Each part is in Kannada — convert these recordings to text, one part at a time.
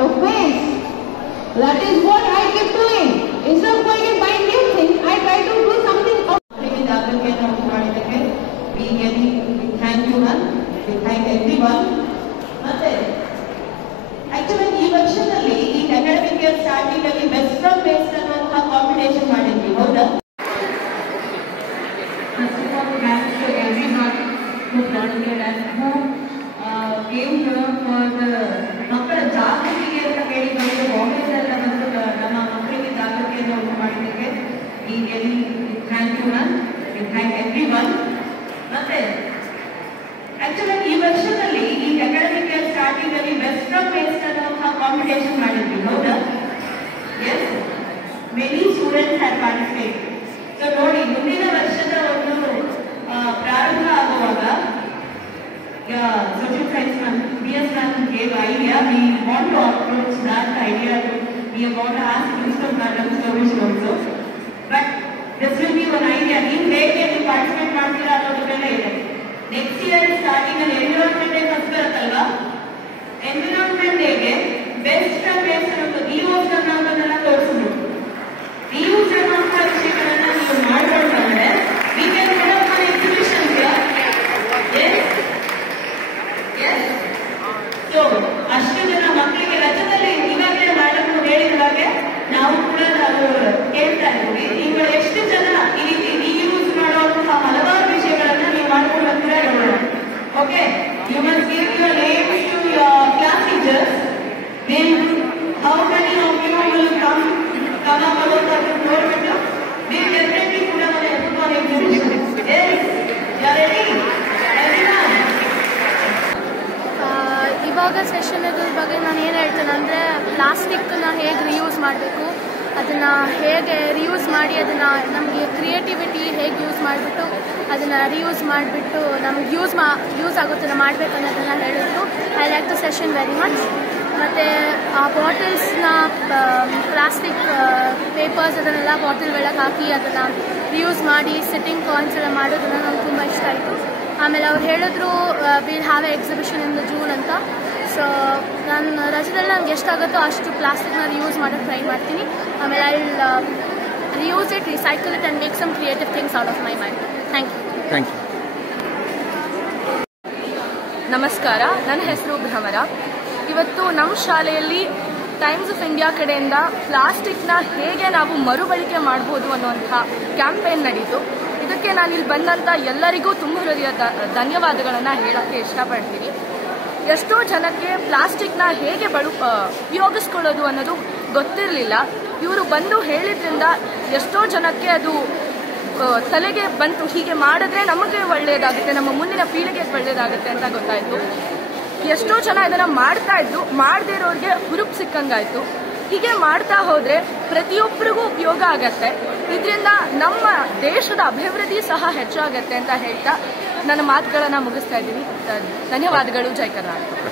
of waste. That is what I keep doing. Instead of going and buying new things, I try to do something. We thank you, man. We thank everyone. Actually, ಈ ವರ್ಷದಲ್ಲಿ ಈ ಅಕಾಡೆಮಿಕ್ ಇಯರ್ ಸ್ಟಾರ್ಟಿಂಗ್ ಅಲ್ಲಿ ಬೆಸ್ಟ್ ಫ್ರಮ್ ವೇಸ್ಟ್ ಅನ್ನುವಂತಹ ಕಾಂಪಿಟೇಷನ್ ಮಾಡಿದ್ವಿ, ಹೌದಾ? ಮಕ್ಕಳ ಜಾಗೃತಿಗೆ ಅಂತ ಹೇಳಿ ಬಂದು ಬಾಂಬೆದೆಲ್ಲ ಬಂದು ನಮ್ಮ ಮಕ್ಕಳಿಗೆ ಜಾಗೃತಿಯನ್ನು ಉಂಟು ಮಾಡಿದ್ದಕ್ಕೆ ಈ thank you ma'am, thank everyone. ಮತ್ತೆ ಆಕ್ಚುಲಿ ಈ ವರ್ಷದಲ್ಲಿ ಈ ಅಕಾಡೆಮಿಕ್ ಇಯರ್ ಸ್ಟಾರ್ಟಿಂಗ್ ಅಲ್ಲಿ ಬೆಸ್ಟ್ ಫ್ರಮ್ ವೇಸ್ಟ್ ಅನ್ನುವಂತಹ ಕಾಂಪಿಟೇಷನ್ ಮಾಡಿದ್ವಿ, ಹೌದಾ? Yes, many students have participate. So ನೋಡಿ, ಮುಂದಿನ ವರ್ಷದ ಒಂದು ಪ್ರಾರಂಭ ಆಗುವಾಗ social science ma'am, BS ma'am gave idea. We want to approach that idea. We are going to ask principal madam service also. But this will be one idea. You can participate ಮಾಡ್ತೀರಾ ಅನ್ನೋದೆಲ್ಲ ಇದೆ. Next year starting an environment day first ಬರುತ್ತಲ್ವಾ? Environment day ಗೆ best from waste ಅನ್ನೋದು reuse ಅನ್ನೋದನ್ನೆಲ್ಲ ತೋರಿಸ್ಬೇಕು. reuse ಅನ್ನುವಂಥ ವಿಷಯಗಳನ್ನ ನೀವು ಮಾಡ್ಕೊಂಡ್ರೆ we can put up an exhibition here. Yes. So, ಅಷ್ಟು ಜನ ಮಕ್ಕಳಿಗೆ ರಜದಲ್ಲಿ ಇವಾಗಲೇ ಮೇಡಮ್ ಹೇಳಿದ ಹಾಗೆ ನಾವು ಕೂಡ ನಾವು ಕೇಳ್ತಾ ಇದ್ದೀವಿ. ನೀವು ಎಷ್ಟು ಜನ ಈ ರೀತಿ ರೀಯೂಸ್ ಮಾಡುವಂತಹ ಹಲವಾರು ವಿಷಯಗಳನ್ನ ನೀವು ಮಾಡ್ಕೊಂಡು ಬರ್ತೀರಾ ಹೇಳೋಣ. Okay, you must give your names to your class teachers. How many of you will come up about ನೋಡ್ಬಿಟ್ಟು ನೀವು ಡೆಫಿನೆಟ್ಲಿ ಕೂಡ ಒಂದು exhibition. Yes, you are ready? ಇವಾಗ ಸೆಷನ್ ಇದ್ರ ಬಗ್ಗೆ ನಾನು ಏನು ಹೇಳ್ತೇನೆ ಅಂದರೆ, ಪ್ಲಾಸ್ಟಿಕ್ನ ಹೇಗೆ ರಿಯೂಸ್ ಮಾಡಬೇಕು, ಅದನ್ನು ಹೇಗೆ ರಿಯೂಸ್ ಮಾಡಿ ಅದನ್ನು ನಮಗೆ ಕ್ರಿಯೇಟಿವಿಟಿ ಹೇಗೆ ಯೂಸ್ ಮಾಡಿಬಿಟ್ಟು ಅದನ್ನು ರಿಯೂಸ್ ಮಾಡಿಬಿಟ್ಟು ನಮ್ಗೆ ಯೂಸ್ ಆಗೋ ಥರ ಮಾಡಬೇಕು ಅನ್ನೋದನ್ನು ಹೇಳಿದ್ರು. I like the session very much. ಮತ್ತು ಆ ಬಾಟಲ್ಸ್ನ ಪ್ಲಾಸ್ಟಿಕ್ ಪೇಪರ್ಸ್ ಅದನ್ನೆಲ್ಲ ಬಾಟಲ್ ಒಳಗೆ ಹಾಕಿ ಅದನ್ನು ರಿಯೂಸ್ ಮಾಡಿ ಸಿಟ್ಟಿಂಗ್ ಕಾಯಿನ್ಸ್ ಎಲ್ಲ ಮಾಡೋದನ್ನು ನಂಗೆ ತುಂಬ ಇಷ್ಟ ಆಯಿತು. ಆಮೇಲೆ ಅವ್ರು ಹೇಳಿದ್ರು will have A exhibition in the June ಅಂತ. ಸೊ ನಾನು ರಜದಲ್ಲಿ ನನಗೆ ಎಷ್ಟಾಗುತ್ತೋ ಅಷ್ಟು ಪ್ಲಾಸ್ಟಿಕ್ನ ರಿಯೂಸ್ ಮಾಡೋಕ್ಕೆ ಟ್ರೈ ಮಾಡ್ತೀನಿ. ಆಮೇಲೆ I will reuse it, recycle it and make some creative things out of my mind. Thank you. Thank you. ನಮಸ್ಕಾರ, ನನ್ನ ಹೆಸರು ಭ್ರಮರ. ಇವತ್ತು ನಮ್ಮ ಶಾಲೆಯಲ್ಲಿ ಟೈಮ್ಸ್ ಆಫ್ ಇಂಡಿಯಾ ಕಡೆಯಿಂದ ಪ್ಲಾಸ್ಟಿಕ್ನ ಹೇಗೆ ನಾವು ಮರುಬಳಕೆ ಮಾಡ್ಬೋದು ಅನ್ನುವಂಥ ಕ್ಯಾಂಪೇನ್ ನಡೀತು. ಇದಕ್ಕೆ ನಾನು ಇಲ್ಲಿ ಬಂದಂಥ ಎಲ್ಲರಿಗೂ ತುಂಬ ಹೃದಯದ ಧನ್ಯವಾದಗಳನ್ನು ಹೇಳೋಕ್ಕೆ ಇಷ್ಟಪಡ್ತೀನಿ. ಎಷ್ಟೋ ಜನಕ್ಕೆ ಪ್ಲಾಸ್ಟಿಕ್ನ ಹೇಗೆ ಉಪಯೋಗಿಸ್ಕೊಳ್ಳೋದು ಅನ್ನೋದು ಗೊತ್ತಿರಲಿಲ್ಲ. ಇವರು ಬಂದು ಹೇಳಿದ್ರಿಂದ ಎಷ್ಟೋ ಜನಕ್ಕೆ ಅದು ತಲೆಗೆ ಬಂತು, ಹೀಗೆ ಮಾಡಿದ್ರೆ ನಮಗೆ ಒಳ್ಳೆಯದಾಗುತ್ತೆ, ನಮ್ಮ ಮುಂದಿನ ಪೀಳಿಗೆಗೆ ಒಳ್ಳೆಯದಾಗುತ್ತೆ ಅಂತ ಗೊತ್ತಾಯಿತು. ಎಷ್ಟೋ ಜನ ಇದನ್ನು ಮಾಡ್ತಾ ಇದ್ರು, ಮಾಡದೇ ಇರೋರಿಗೆ ಹುರುಪು ಸಿಕ್ಕಂಗಾಯಿತು. ಹೀಗೆ ಮಾಡ್ತಾ ಹೋದರೆ ಪ್ರತಿಯೊಬ್ಬರಿಗೂ ಉಪಯೋಗ ಆಗತ್ತೆ. ಇದರಿಂದ ನಮ್ಮ ದೇಶದ ಅಭಿವೃದ್ಧಿ ಸಹ ಹೆಚ್ಚಾಗತ್ತೆ ಅಂತ ಹೇಳ್ತಾ ನನ್ನ ಮಾತುಗಳನ್ನು ಮುಗಿಸ್ತಾ ಇದ್ದೀನಿ. ಧನ್ಯವಾದಗಳು. ಜೈ ಕರ್ನಾಟಕ.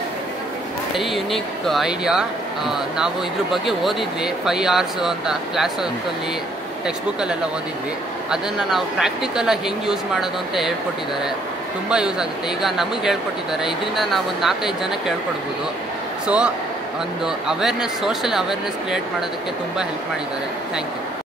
Very unique idea. ನಾವು ಇದ್ರ ಬಗ್ಗೆ ಓದಿದ್ವಿ 5 hours ಅಂತ ಕ್ಲಾಸಲ್ಲಿ ಟೆಕ್ಸ್ಟ್ ಬುಕ್ಕಲ್ಲೆಲ್ಲ ಓದಿದ್ವಿ. ಅದನ್ನು ನಾವು ಪ್ರಾಕ್ಟಿಕಲಾಗಿ ಹೆಂಗೆ ಯೂಸ್ ಮಾಡೋದು ಅಂತ ಹೇಳ್ಕೊಟ್ಟಿದ್ದಾರೆ. ತುಂಬ ಯೂಸ್ ಆಗುತ್ತೆ. ಈಗ ನಮಗೆ ಹೇಳ್ಕೊಟ್ಟಿದ್ದಾರೆ, ಇದರಿಂದ ನಾವು ಒಂದು 4-5 ಜನಕ್ಕೆ ಹೇಳ್ಕೊಡ್ಬೋದು. ಸೊ ಒಂದು ಅವೇರ್ನೆಸ್, ಸೋಷಿಯಲ್ ಅವೇರ್ನೆಸ್ ಕ್ರಿಯೇಟ್ ಮಾಡೋದಕ್ಕೆ ತುಂಬ ಹೆಲ್ಪ್ ಮಾಡಿದ್ದಾರೆ. Thank you.